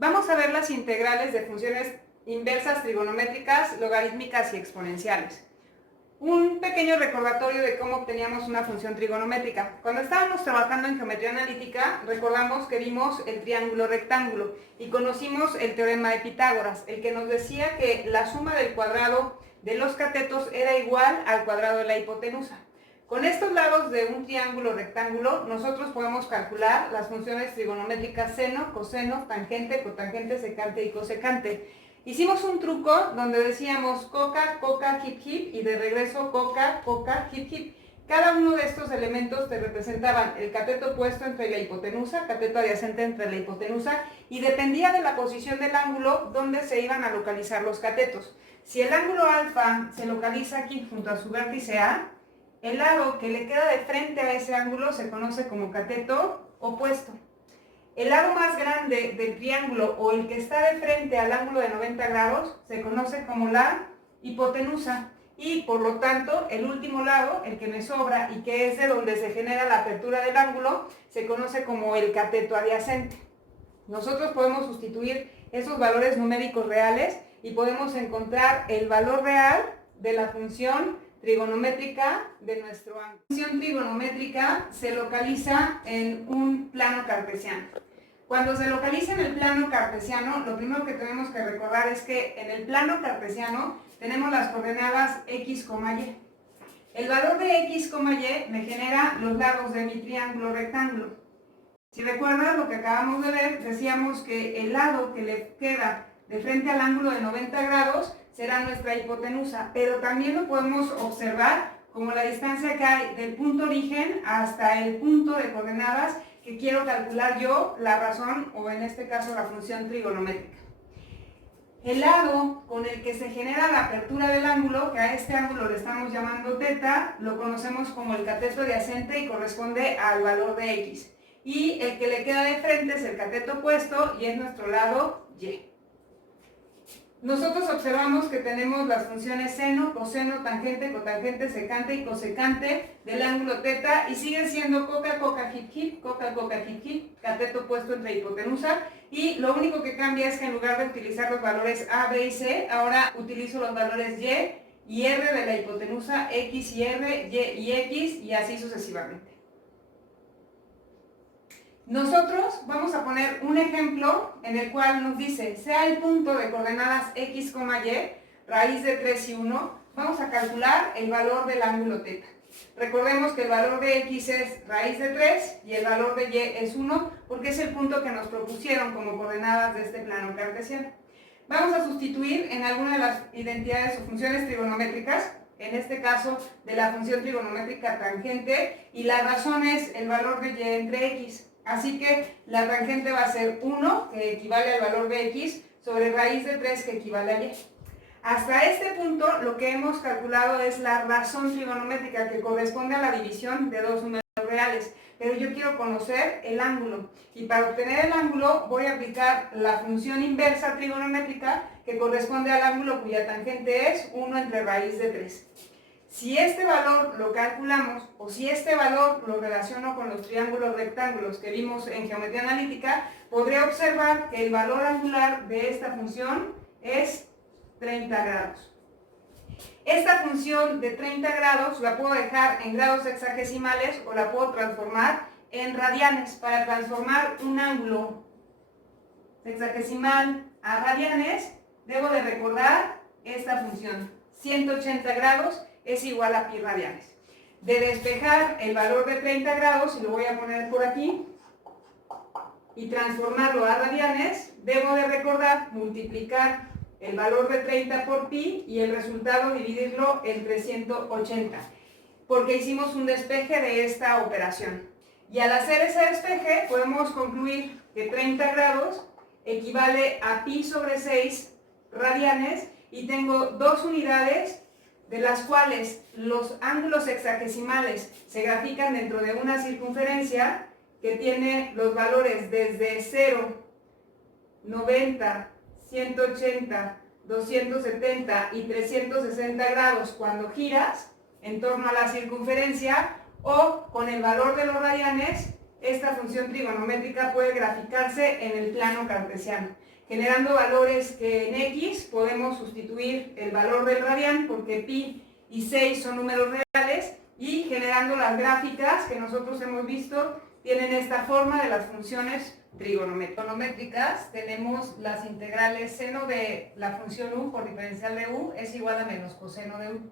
Vamos a ver las integrales de funciones inversas trigonométricas, logarítmicas y exponenciales. Un pequeño recordatorio de cómo obteníamos una función trigonométrica. Cuando estábamos trabajando en geometría analítica, recordamos que vimos el triángulo rectángulo y conocimos el teorema de Pitágoras, el que nos decía que la suma del cuadrado de los catetos era igual al cuadrado de la hipotenusa. Con estos lados de un triángulo rectángulo, nosotros podemos calcular las funciones trigonométricas seno, coseno, tangente, cotangente, secante y cosecante. Hicimos un truco donde decíamos coca, coca, hip, hip, y de regreso coca, coca, hip, hip. Cada uno de estos elementos te representaban el cateto opuesto entre la hipotenusa, cateto adyacente entre la hipotenusa, y dependía de la posición del ángulo donde se iban a localizar los catetos. Si el ángulo alfa se localiza aquí junto a su vértice A, el lado que le queda de frente a ese ángulo se conoce como cateto opuesto. El lado más grande del triángulo o el que está de frente al ángulo de 90 grados se conoce como la hipotenusa y por lo tanto el último lado, el que me sobra y que es de donde se genera la apertura del ángulo, se conoce como el cateto adyacente. Nosotros podemos sustituir esos valores numéricos reales y podemos encontrar el valor real de la función trigonométrica de nuestro ángulo. La función trigonométrica se localiza en un plano cartesiano. Cuando se localiza en el plano cartesiano, lo primero que tenemos que recordar es que en el plano cartesiano tenemos las coordenadas x, y. El valor de x, y me genera los lados de mi triángulo rectángulo. Si recuerdan lo que acabamos de ver, decíamos que el lado que le queda de frente al ángulo de 90 grados será nuestra hipotenusa, pero también lo podemos observar como la distancia que hay del punto origen hasta el punto de coordenadas que quiero calcular yo la razón o en este caso la función trigonométrica. El lado con el que se genera la apertura del ángulo, que a este ángulo le estamos llamando θ, lo conocemos como el cateto adyacente y corresponde al valor de x. Y el que le queda de frente es el cateto opuesto y es nuestro lado y. Nosotros observamos que tenemos las funciones seno, coseno, tangente, cotangente, secante y cosecante del ángulo θ y siguen siendo coca, coca, hip, hip, coca, coca, hip, hip, cateto opuesto entre hipotenusa, y lo único que cambia es que en lugar de utilizar los valores A, B y C, ahora utilizo los valores y R de la hipotenusa, X y R, Y y X y así sucesivamente. Nosotros vamos a poner un ejemplo en el cual nos dice, sea el punto de coordenadas x, y, raíz de 3 y 1, vamos a calcular el valor del ángulo θ. Recordemos que el valor de x es raíz de 3 y el valor de y es 1, porque es el punto que nos propusieron como coordenadas de este plano cartesiano. Vamos a sustituir en alguna de las identidades o funciones trigonométricas, en este caso de la función trigonométrica tangente, y la razón es el valor de y entre x. Así que la tangente va a ser 1, que equivale al valor de x, sobre raíz de 3, que equivale a y. Hasta este punto, lo que hemos calculado es la razón trigonométrica, que corresponde a la división de dos números reales. Pero yo quiero conocer el ángulo. Y para obtener el ángulo, voy a aplicar la función inversa trigonométrica, que corresponde al ángulo cuya tangente es 1 entre raíz de 3. Si este valor lo calculamos o si este valor lo relaciono con los triángulos rectángulos que vimos en geometría analítica, podré observar que el valor angular de esta función es 30 grados. Esta función de 30 grados la puedo dejar en grados hexagesimales o la puedo transformar en radianes. Para transformar un ángulo hexagesimal a radianes, debo de recordar esta función. 180 grados es igual a pi radianes. De despejar el valor de 30 grados, y lo voy a poner por aquí, y transformarlo a radianes, debo de recordar multiplicar el valor de 30 por pi y el resultado dividirlo entre 180, porque hicimos un despeje de esta operación. Y al hacer ese despeje podemos concluir que 30 grados equivale a pi sobre 6 radianes y tengo dos unidades de las cuales los ángulos hexagesimales se grafican dentro de una circunferencia que tiene los valores desde 0, 90, 180, 270 y 360 grados cuando giras en torno a la circunferencia, o con el valor de los radianes esta función trigonométrica puede graficarse en el plano cartesiano, generando valores que en X podemos sustituir el valor del radián, porque pi y 6 son números reales, y generando las gráficas que nosotros hemos visto, tienen esta forma de las funciones trigonométricas. Tenemos las integrales seno de la función u por diferencial de u es igual a menos coseno de u.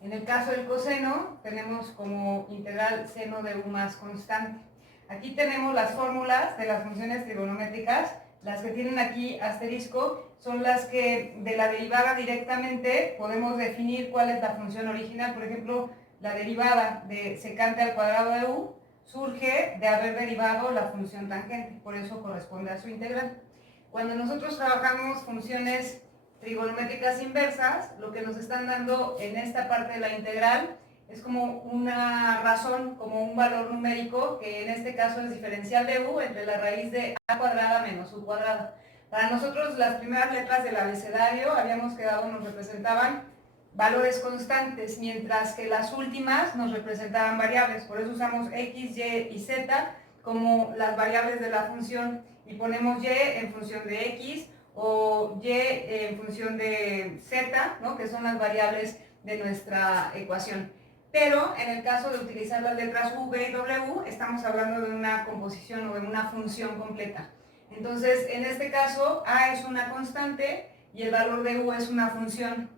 En el caso del coseno, tenemos como integral seno de u más constante. Aquí tenemos las fórmulas de las funciones trigonométricas. Las que tienen aquí asterisco son las que de la derivada directamente podemos definir cuál es la función original. Por ejemplo, la derivada de secante al cuadrado de u surge de haber derivado la función tangente, por eso corresponde a su integral. Cuando nosotros trabajamos funciones trigonométricas inversas, lo que nos están dando en esta parte de la integral es como una razón, como un valor numérico, que en este caso es diferencial de u entre la raíz de a cuadrada menos u cuadrada. Para nosotros las primeras letras del abecedario habíamos quedado, nos representaban valores constantes, mientras que las últimas nos representaban variables. Por eso usamos x, y y z como las variables de la función y ponemos y en función de x o y en función de z, ¿no? Que son las variables de nuestra ecuación. Pero en el caso de utilizar las letras v y w, estamos hablando de una composición o de una función completa. Entonces, en este caso, a es una constante y el valor de u es una función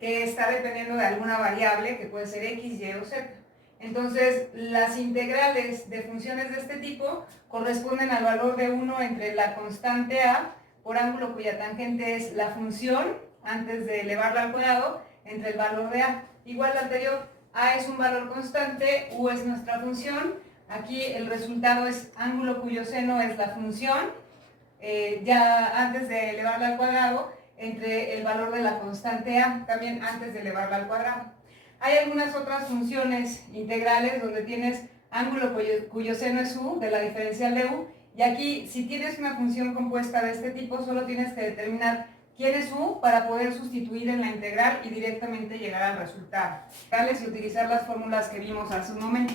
que está dependiendo de alguna variable que puede ser x, y o z. Entonces, las integrales de funciones de este tipo corresponden al valor de 1 entre la constante a por ángulo cuya tangente es la función, antes de elevarla al cuadrado, entre el valor de a. Igual al anterior, a es un valor constante, u es nuestra función. Aquí el resultado es ángulo cuyo seno es la función, ya antes de elevarla al cuadrado, entre el valor de la constante a, también antes de elevarla al cuadrado. Hay algunas otras funciones integrales donde tienes ángulo cuyo seno es u, de la diferencial de u, y aquí si tienes una función compuesta de este tipo, solo tienes que determinar quién es u para poder sustituir en la integral y directamente llegar al resultado. Y utilizar las fórmulas que vimos hace un momento.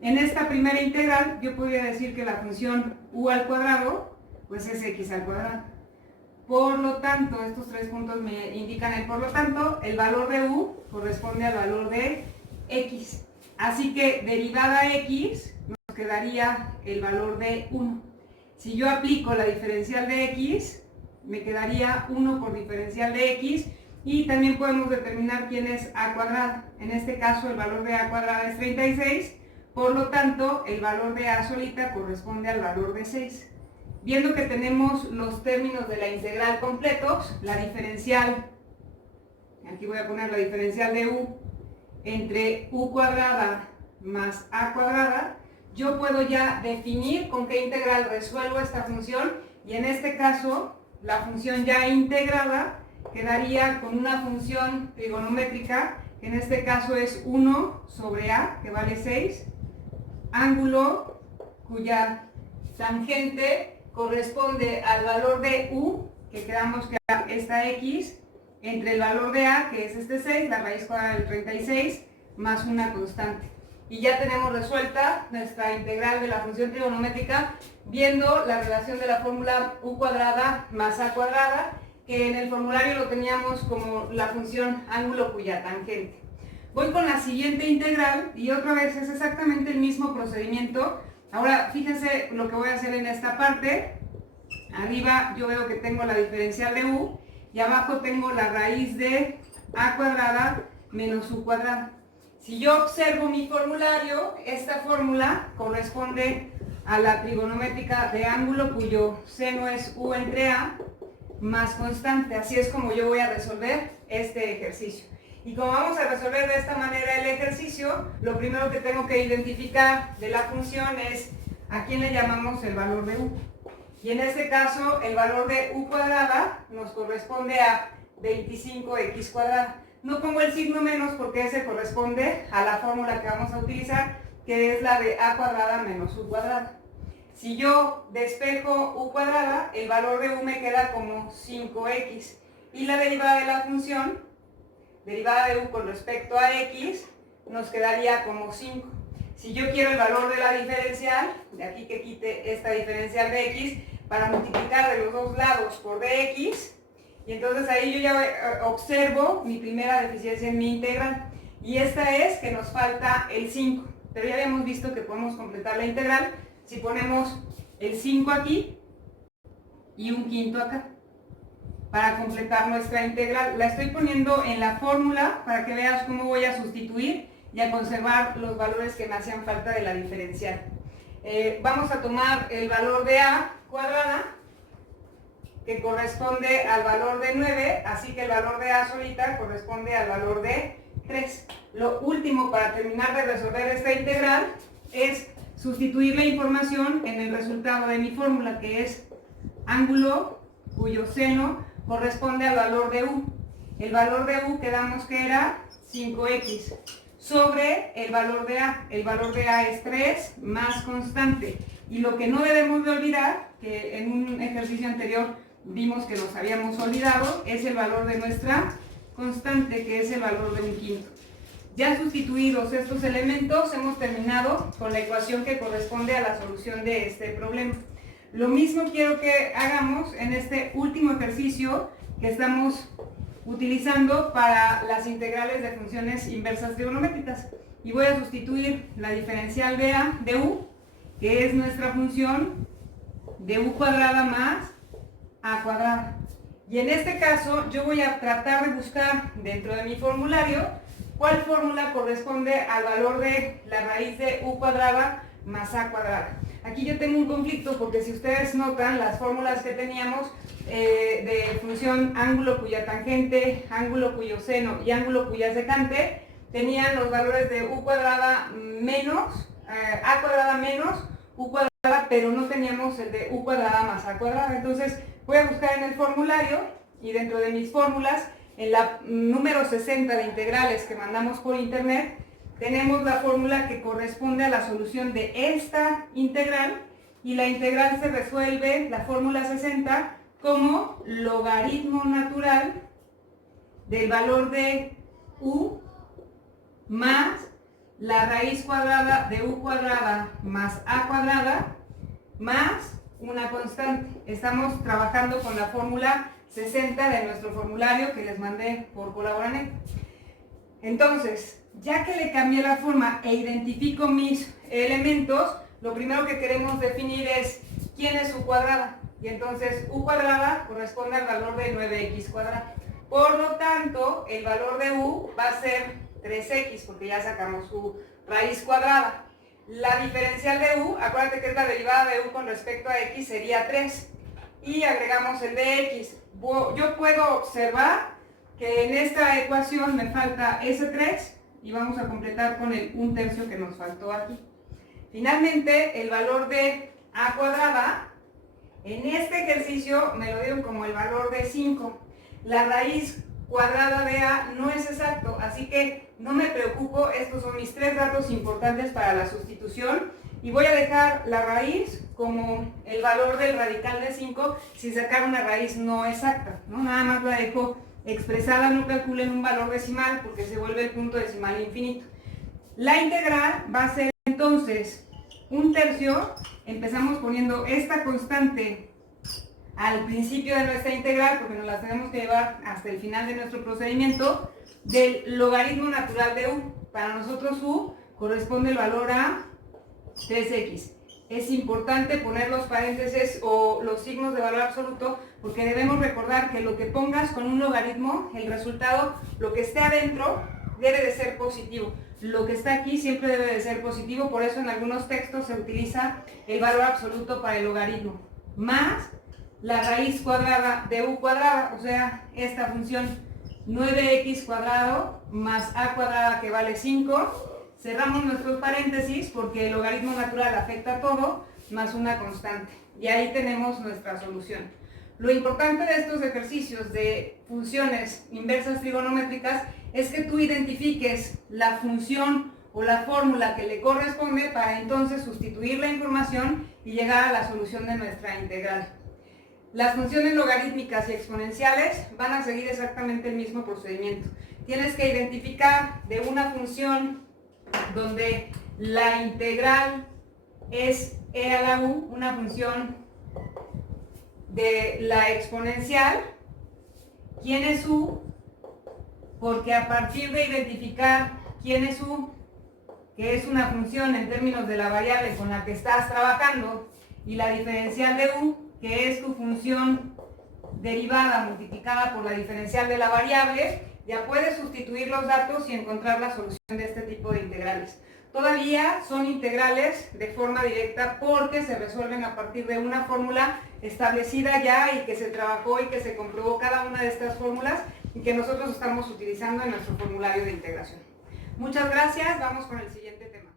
En esta primera integral yo podría decir que la función u al cuadrado pues es x al cuadrado. Por lo tanto, estos tres puntos me indican el por lo tanto, el valor de u corresponde al valor de x. Así que derivada x nos quedaría el valor de 1. Si yo aplico la diferencial de x, me quedaría 1 por diferencial de x, y también podemos determinar quién es a cuadrada. En este caso el valor de a cuadrada es 36, por lo tanto el valor de a solita corresponde al valor de 6. Viendo que tenemos los términos de la integral completos, la diferencial, aquí voy a poner la diferencial de u entre u cuadrada más a cuadrada, yo puedo ya definir con qué integral resuelvo esta función, y en este caso la función ya integrada quedaría con una función trigonométrica, que en este caso es 1 sobre a, que vale 6, ángulo cuya tangente corresponde al valor de u, que quedamos que era esta x, entre el valor de a, que es este 6, la raíz cuadrada del 36, más una constante. Y ya tenemos resuelta nuestra integral de la función trigonométrica, viendo la relación de la fórmula u cuadrada más a cuadrada, que en el formulario lo teníamos como la función ángulo cuya tangente. Voy con la siguiente integral, y otra vez es exactamente el mismo procedimiento. Ahora fíjense lo que voy a hacer en esta parte. Arriba yo veo que tengo la diferencial de u, y abajo tengo la raíz de a cuadrada menos u cuadrada. Si yo observo mi formulario, esta fórmula corresponde a la trigonométrica de ángulo cuyo seno es u entre a más constante. Así es como yo voy a resolver este ejercicio. Y como vamos a resolver de esta manera el ejercicio, lo primero que tengo que identificar de la función es a quién le llamamos el valor de u. Y en este caso, el valor de u cuadrada nos corresponde a 25x cuadrada. No pongo el signo menos porque ese corresponde a la fórmula que vamos a utilizar, que es la de a cuadrada menos u cuadrada. Si yo despejo u cuadrada, el valor de u me queda como 5x. Y la derivada de la función, derivada de u con respecto a x, nos quedaría como 5. si yo quiero el valor de la diferencial, de aquí que quite esta diferencial de x, para multiplicar de los dos lados por dx, y entonces ahí yo ya observo mi primera deficiencia en mi integral. Y esta es que nos falta el 5, pero ya habíamos visto que podemos completar la integral si ponemos el 5 aquí y un quinto acá, para completar nuestra integral. La estoy poniendo en la fórmula para que veas cómo voy a sustituir y a conservar los valores que me hacían falta de la diferencial. Vamos a tomar el valor de a cuadrada, que corresponde al valor de 9, así que el valor de a solita corresponde al valor de 3. Lo último para terminar de resolver esta integral es sustituir la información en el resultado de mi fórmula, que es ángulo cuyo seno corresponde al valor de u. El valor de u quedamos que era 5x sobre el valor de a. El valor de a es 3 más constante. Y lo que no debemos de olvidar, que en un ejercicio anterior vimos que nos habíamos olvidado, es el valor de nuestra constante, que es el valor de un quinto. Ya sustituidos estos elementos, hemos terminado con la ecuación que corresponde a la solución de este problema. Lo mismo quiero que hagamos en este último ejercicio que estamos utilizando para las integrales de funciones inversas trigonométricas. Y voy a sustituir la diferencial de a de u, que es nuestra función de u cuadrada más a cuadrada. Y en este caso yo voy a tratar de buscar dentro de mi formulario cuál fórmula corresponde al valor de la raíz de u cuadrada más a cuadrada. Aquí yo tengo un conflicto porque si ustedes notan las fórmulas que teníamos de función ángulo cuya tangente, ángulo cuyo seno y ángulo cuya secante, tenían los valores de u cuadrada menos, a cuadrada menos u cuadrada, pero no teníamos el de u cuadrada más a cuadrada. Entonces voy a buscar en el formulario y dentro de mis fórmulas, en la número 60 de integrales que mandamos por internet, tenemos la fórmula que corresponde a la solución de esta integral, y la integral se resuelve, la fórmula 60, como logaritmo natural del valor de u más la raíz cuadrada de u cuadrada más a cuadrada más una constante. Estamos trabajando con la fórmula 60 de nuestro formulario que les mandé por Colaboranet. Entonces, ya que le cambié la forma e identifico mis elementos, lo primero que queremos definir es quién es u cuadrada. Y entonces u cuadrada corresponde al valor de 9x cuadrada. Por lo tanto, el valor de u va a ser 3x, porque ya sacamos su raíz cuadrada. La diferencial de u, acuérdate que es la derivada de u con respecto a x, sería 3. Y agregamos el de x. Yo puedo observar que en esta ecuación me falta ese 3 y vamos a completar con el 1/3 que nos faltó aquí. Finalmente, el valor de a cuadrada, en este ejercicio me lo dieron como el valor de 5. La raíz cuadrada de a no es exacto, así que no me preocupo. Estos son mis 3 datos importantes para la sustitución y voy a dejar la raíz como el valor del radical de 5 sin sacar una raíz no exacta, ¿no? Nada más la dejo expresada, no calculen un valor decimal porque se vuelve el punto decimal infinito. La integral va a ser entonces 1/3, empezamos poniendo esta constante al principio de nuestra integral, porque nos la tenemos que llevar hasta el final de nuestro procedimiento, del logaritmo natural de u. Para nosotros u corresponde el valor a 3x. Es importante poner los paréntesis o los signos de valor absoluto, porque debemos recordar que lo que pongas con un logaritmo, el resultado, lo que esté adentro, debe de ser positivo. Lo que está aquí siempre debe de ser positivo, por eso en algunos textos se utiliza el valor absoluto para el logaritmo. Más la raíz cuadrada de u cuadrada, o sea, esta función 9x cuadrado más a cuadrada que vale 5. Cerramos nuestros paréntesis porque el logaritmo natural afecta a todo, más una constante. Y ahí tenemos nuestra solución. Lo importante de estos ejercicios de funciones inversas trigonométricas es que tú identifiques la función o la fórmula que le corresponde para entonces sustituir la información y llegar a la solución de nuestra integral. Las funciones logarítmicas y exponenciales van a seguir exactamente el mismo procedimiento. Tienes que identificar de una función donde la integral es e a la u, una función de la exponencial. ¿Quién es u? Porque a partir de identificar quién es u, que es una función en términos de la variable con la que estás trabajando, y la diferencial de u, que es tu función derivada multiplicada por la diferencial de la variable, ya puedes sustituir los datos y encontrar la solución de este tipo de integrales. Todavía son integrales de forma directa porque se resuelven a partir de una fórmula establecida ya y que se trabajó y que se comprobó cada una de estas fórmulas y que nosotros estamos utilizando en nuestro formulario de integración. Muchas gracias, vamos con el siguiente tema.